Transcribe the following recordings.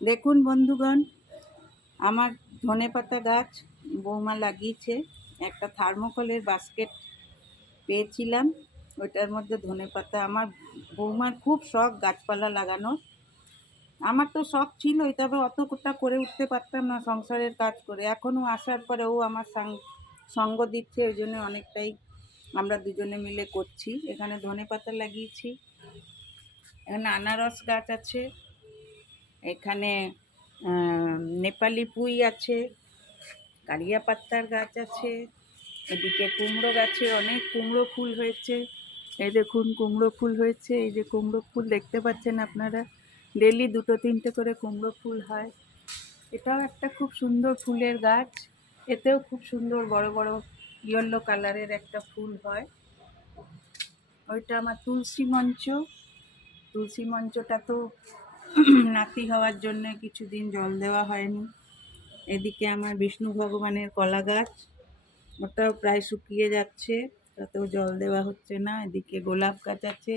দেখুন বন্ধুগণ, আমার ধনেপাতা গাছ বৌমা লাগিয়েছে। একটা থার্মোকলের বাস্কেট পেয়েছিলাম, ওইটার মধ্যে ধনেপাতা। আমার বৌমার খুব শখ গাছপালা লাগানোর। আমার তো শখ ছিলই, তবে অতটা করে উঠতে পারতাম না সংসারের কাজ করে। এখনও আসার পরে ও আমার সঙ্গ দিচ্ছে, ওই জন্য অনেকটাই আমরা দুজনে মিলে করছি। এখানে ধনেপাতা লাগিয়েছি, এখানে আনারস গাছ আছে, এখানে নেপালি পুঁই আছে, কারিয়া পাত্তার গাছ আছে, এদিকে কুমড়ো গাছে অনেক কুমড়ো ফুল হয়েছে। এই দেখুন কুমড়ো ফুল হয়েছে, এই যে কুমড়ো ফুল দেখতে পাচ্ছেন আপনারা, ডেলি 2-3টে করে কুমড়ো ফুল হয়। এটাও একটা খুব সুন্দর ফুলের গাছ, এতেও খুব সুন্দর বড় বড় ইয়েলো কালারের একটা ফুল হয়। ওইটা আমার তুলসী মঞ্চ। তুলসী মঞ্চটা তো নাতি হওয়ার জন্য কিছুদিন জল দেওয়া হয়নি। এদিকে আমার বিষ্ণু ভগবানের কলা গাছ, ওটাও প্রায় শুকিয়ে যাচ্ছে, তাতেও জল দেওয়া হচ্ছে না। এদিকে গোলাপ গাছ আছে,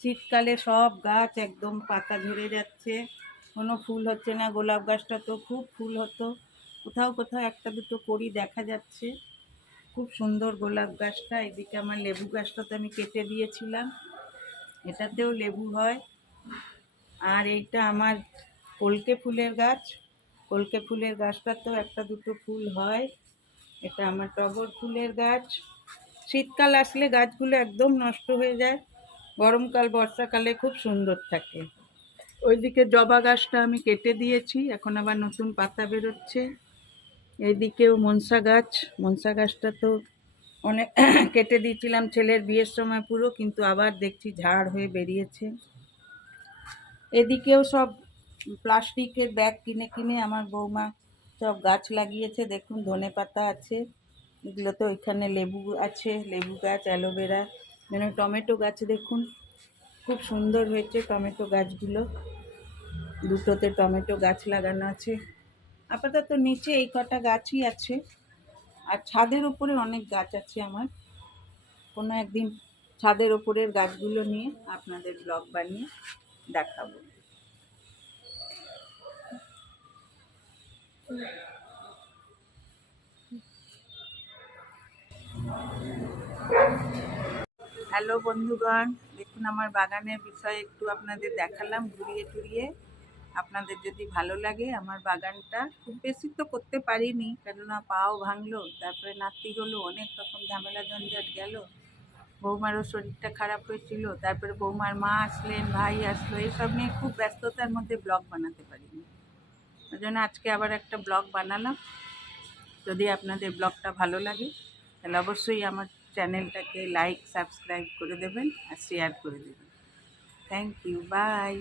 শীতকালে সব গাছ একদম পাতা ঝরে যাচ্ছে, কোনো ফুল হচ্ছে না। গোলাপ গাছটা তো খুব ফুল হতো, কোথাও কোথাও একটা দুটো কড়ি দেখা যাচ্ছে। খুব সুন্দর গোলাপ গাছটা। এদিকে আমার লেবু গাছটা তো আমি কেটে দিয়েছিলাম, এটাতেও লেবু হয়। আর এইটা আমার কলকে ফুলের গাছ, কলকে ফুলের গাছটাতেও একটা দুটো ফুল হয়। এটা আমার টগর ফুলের গাছ। শীতকাল আসলে গাছগুলো একদম নষ্ট হয়ে যায়, গরমকাল বর্ষাকালে খুব সুন্দর থাকে। ওইদিকে জবা গাছটা আমি কেটে দিয়েছি, এখন আবার নতুন পাতা বেরোচ্ছে। এইদিকেও মনসা গাছ, মনসা গাছটা তো অনেক কেটে দিয়েছিলাম ছেলের বিয়ের সময় পুরো, কিন্তু আবার দেখছি ঝাড় হয়ে বেরিয়েছে। এদিকেও সব প্লাস্টিকের ব্যাগ কিনে কিনে আমার বৌমা সব গাছ লাগিয়েছে। দেখুন ধনেপাতা আছে, এগুলোতে ওইখানে লেবু আছে, লেবু গাছ, অ্যালোভেরা, মানে টমেটো গাছ দেখুন খুব সুন্দর হয়েছে টমেটো গাছগুলো। দুটোতে টমেটো গাছ লাগানো আছে। আপাতত নিচে এই কটা গাছই আছে, আর ছাদের উপরে অনেক গাছ আছে আমার। কোনো একদিন ছাদের উপরের গাছগুলো নিয়ে আপনাদের ব্লগ বানিয়ে দেখাবো। হ্যালো বন্ধুগণ, দেখুন আমার বাগানের বিষয়ে একটু আপনাদের দেখালাম ঘুরিয়ে টুরিয়ে। আপনাদের যদি ভালো লাগে, আমার বাগানটা খুব বেশি তো করতে পারিনি, কেননা পাও ভাঙলো, তারপরে নাতি হলো, অনেক রকম ঝামেলা ঝঞ্ঝাট গেল। বৌমারও শরীরটা খারাপ হয়েছিল, তারপরে বৌমার মা আসলেন, ভাই আসলো, এইসব নিয়ে খুব ব্যস্ততার মধ্যে ব্লগ বানাতে পারিনি। ওই জন্য আজকে আবার একটা ব্লগ বানালাম। যদি আপনাদের ব্লগটা ভালো লাগে তাহলে অবশ্যই আমার চ্যানেলটাকে লাইক সাবস্ক্রাইব করে দেবেন আর শেয়ার করে দেবেন। Thank you, by.